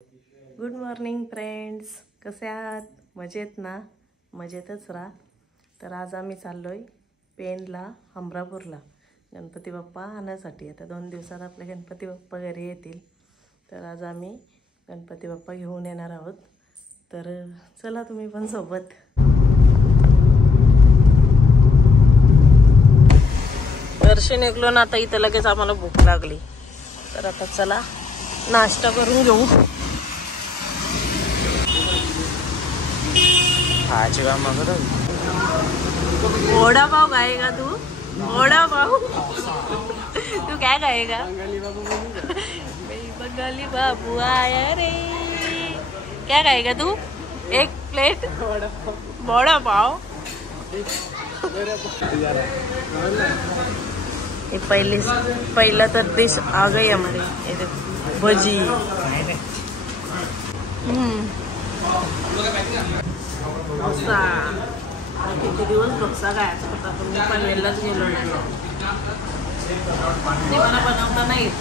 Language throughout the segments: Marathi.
गुड मॉर्निंग फ्रेंड्स, कसे आहात? मजेत ना? मजेतच राहा. तर आज आम्ही चाललोय पेनला, हमरापूरला गणपती बाप्पा आणण्यासाठी. आता 2 दिवसात आपले गणपती बाप्पा घरी येतील. तर आज आम्ही गणपती बाप्पा घेऊन येणार आहोत. तर चला तुम्ही पण सोबत. वर्षी निघलो ना, आता इथं लगेच आम्हाला भूक लागली. तर आता चला नाश्ता करून घेऊ. वड़ा पाव खाएगा तू? वड़ा पाव तू क्या खाएगा? बंगाली बाबू आया रे. क्या खाएगा तू? 1 प्लेट वड़ा पाव. ये पहला तर डिश आ गई हमारे. ये देखो भजी. डोसा. किती दिवस डोसा खायचा होता, पण मी पनवेललाच गेलो नाही. ते मला बनवता नाही येत.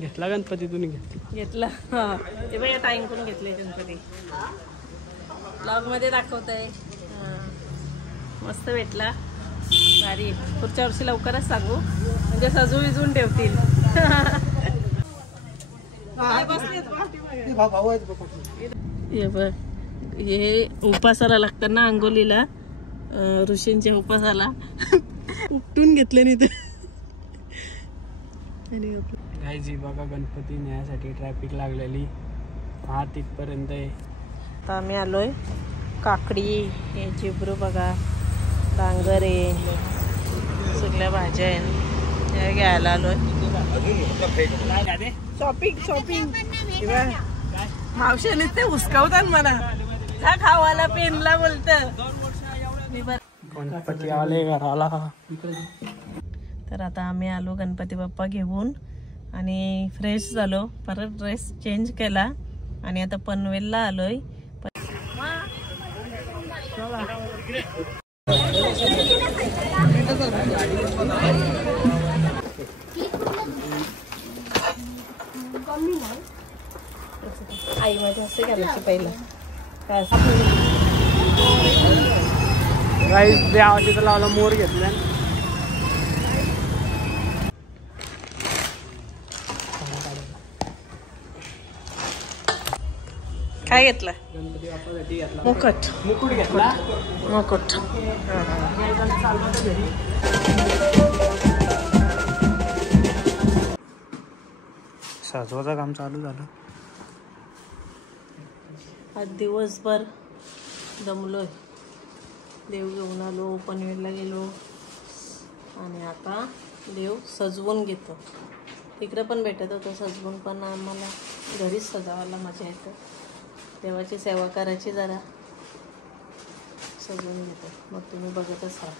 घेतला गणपती तुम्ही घेतला. ते बघा टाइम करून घेतले गणपती. ब्लॉग मध्ये दाखवतंय. मस्त भेटला, भारी. पुढच्या वर्षी लवकरच सांगू, म्हणजे सजू विजून ठेवतील. हे बघ, हे उपासाला लागतात ना, अंगोलीला ऋषींच्या उपासाला. उपटून घेतले नाही ते. गाईजी बघा, गणपती नेण्यासाठी ट्रॅफिक लागलेली हा तिथपर्यंत आहे. आता आम्ही आलोय काकडी, हे चिबरू बघा, डांगर आहे, सगळ्या भाज्या आहेत, त्या घ्यायला आलोय. शॉपिंग मावशीने ते हुसकावतात मला. जा खावाला पेनला बोलत. गणपती आले घराला. तर आता आम्ही आलो गणपती बाप्पा घेऊन आणि फ्रेश झालो. परत ड्रेस चेंज केला आणि आता पनवेलला आलोय. आई माझी असते घालायची पहिला. गाईज देवाची तर लावला मोर घेतला. काय घेतलं? गणपती बाप्पासाठी घेतला मुकुट घेतला. मुकुट. सजवाचं काम चालू झालं. आज दिवसभर दमलोय. देव घेऊन आलो, पनवेलला गेलो आणि आता देव सजवून घेतो. तिकडे पण भेटत होतं सजवून, पण आम्हाला घरीच सजावायला मजा येतं. देवाची सेवा करायची, जरा सजवून घेतो. मग तुम्ही बघतच राहा.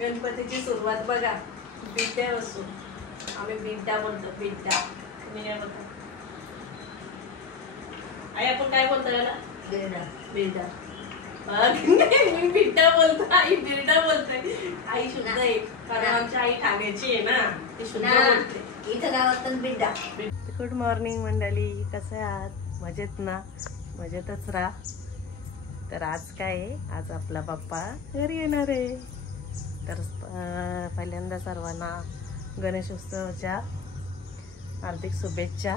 गणपतीची सुरुवात बघा, बिड्यापासून. आम्ही बिड्डा बोलतो, बिड्डा. तुम्ही काय बोलतो? आई आपण काय बोलतो याला? बिड्डा. मी बिड्डा बोलतो, आई बिड्डा बोलते. आई शुद्ध आहे, कारण आमची आई ठाण्याची आहे ना, ती शुद्ध बोलते. इथं गावात बिड्डा. गुड मॉर्निंग मंडळी, कसे आहात? मजेत ना? मजेतच राहा. तर आज काय आहे, आज आपला बाप्पा घरी येणार आहे. तर पहिल्यांदा सर्वांना गणेशोत्सवाच्या हार्दिक शुभेच्छा.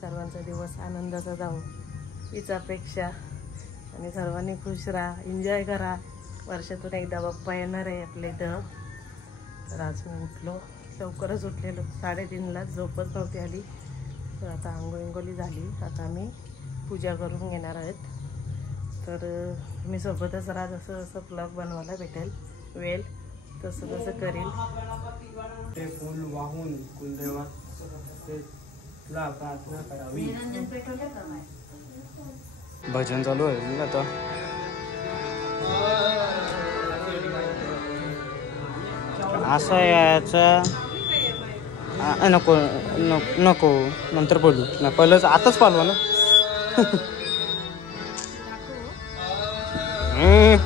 सर्वांचा दिवस आनंदाचा जाऊ हीच अपेक्षा. आणि सर्वांनी खुश राहा, एन्जॉय करा. वर्षातून एकदा बाप्पा येणार आहे आपल्या इथं. तर आज मी उठलो, लवकरच उठलेलो, 3:30ला. झोपच नव्हती आली. तर आता अंघोळी झाली. आता आम्ही पूजा करून घेणार आहोत. तर मी सोबतच राहा. जसं जसं ब्लॉग बनवायला भेटेल वेळ, तसं तसं करेल. ते फूल वाहून कुलदेवाला प्रार्थना करावी. भजन चालू आहे आता. असं याचं नको नको नंतर बोलू ना, पहिलंच आताच पालवा ना.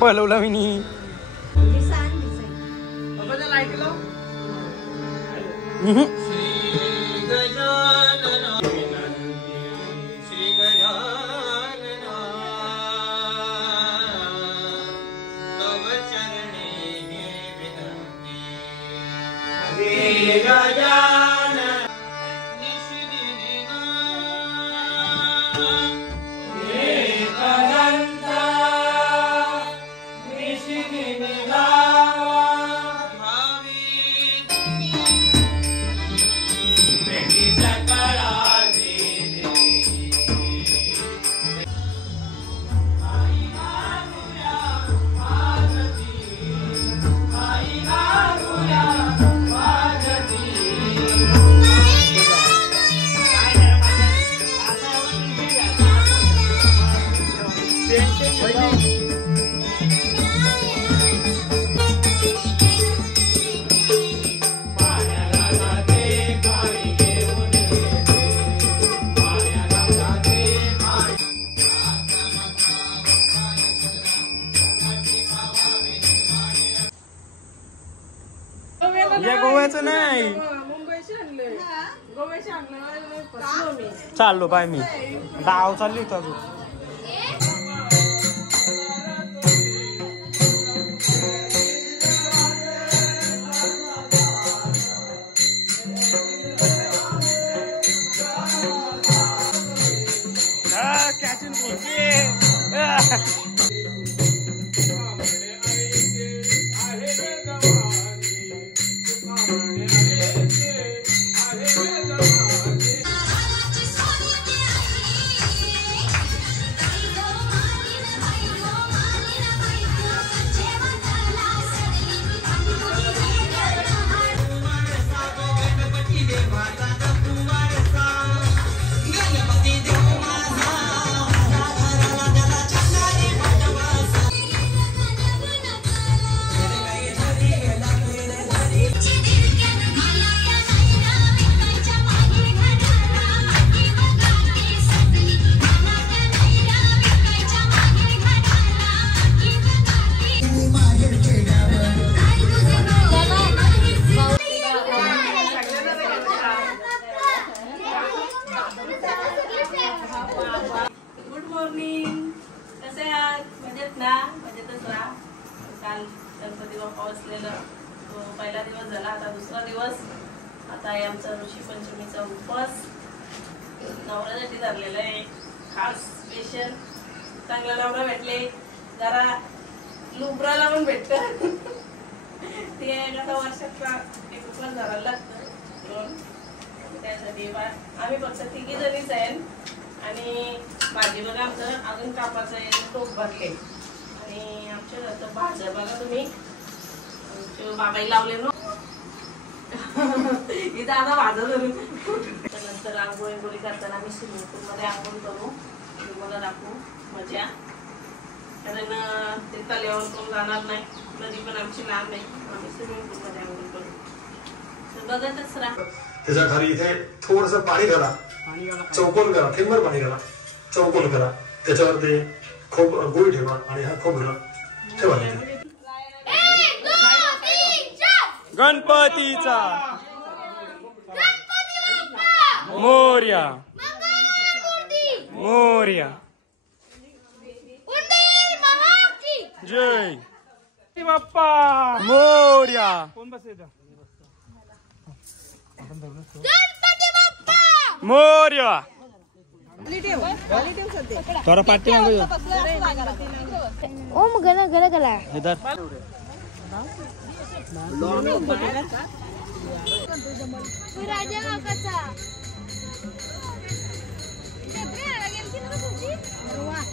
पळवला मी नी. गोव्याचं नाही, चाललो बाय मी गाव चालली होतो अजून. गुड मॉर्निंग, कसे आहात? मजेत ना? मजेतच राहा. काल गणपती बाप्पा बसलेलं, तो पहिला दिवस झाला, आता दुसरा दिवस. आता आहे आमचा ऋषी पंचमीचा उपवास, नवऱ्यासाठी धरलेला आहे खास स्पेशल. चांगला नवरा भेटले, जरा लुबरा लावून भेटत ते आता वर्षाचा एक उपवास धरायला लागतं. त्यासाठी आम्ही फक्त तिघी जणीच आहे. आणि भाजी बघा, आमचं अजून कापाचं आहे, टोप भरले. आणि आमच्या घरचं भाज्या बघा तुम्ही, बाबाई लावले ना इथं आता भाज्या धरून. नंतर आंघोळी करताना आम्ही स्विमिंग पूल मध्ये आंघोळ करू, तुम्हाला दाखवू मजा. कारण ते तल्यावर कोण जाणार नाही, नदी पण आमची लांब नाही, आम्ही स्विमिंग पूल मध्ये आंघोळ करू. तर बघतच राहा. त्याच्या खाली इथे थोडस पाणी घाला, चौकोन करा, थेंबर पाणी घाला, चौकोन करा, त्याच्यावर ते गुळ ठेवा आणि हा खोबरं ठेवा. गणपतीचा मोरया मोरया जय बाप्पा मोरया. कोण बसेल मोरया थोड़ा पार्टी मांगो ओम गला गला गला इधर राजा माकाचा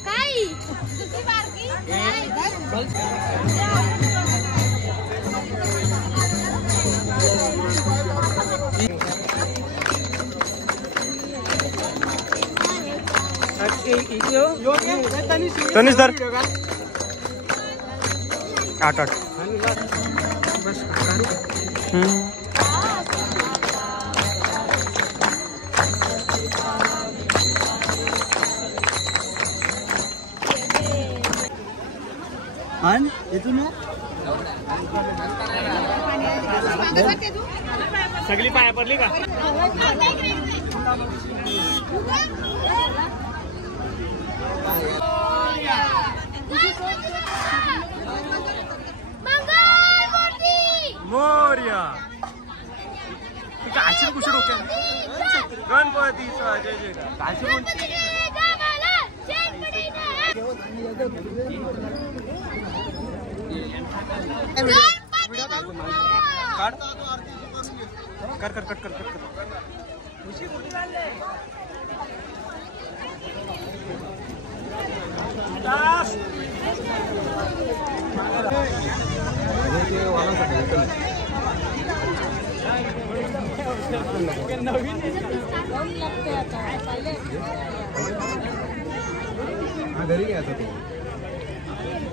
काय तुझी बारकी तनिष धर आठ आणि इथून सगळी पाया पडली का? मोर्या काशील कुशल डोक्यात गणपतीचा जय जय काशील कर कर कट कर कट कर घरी घ्यायचा तो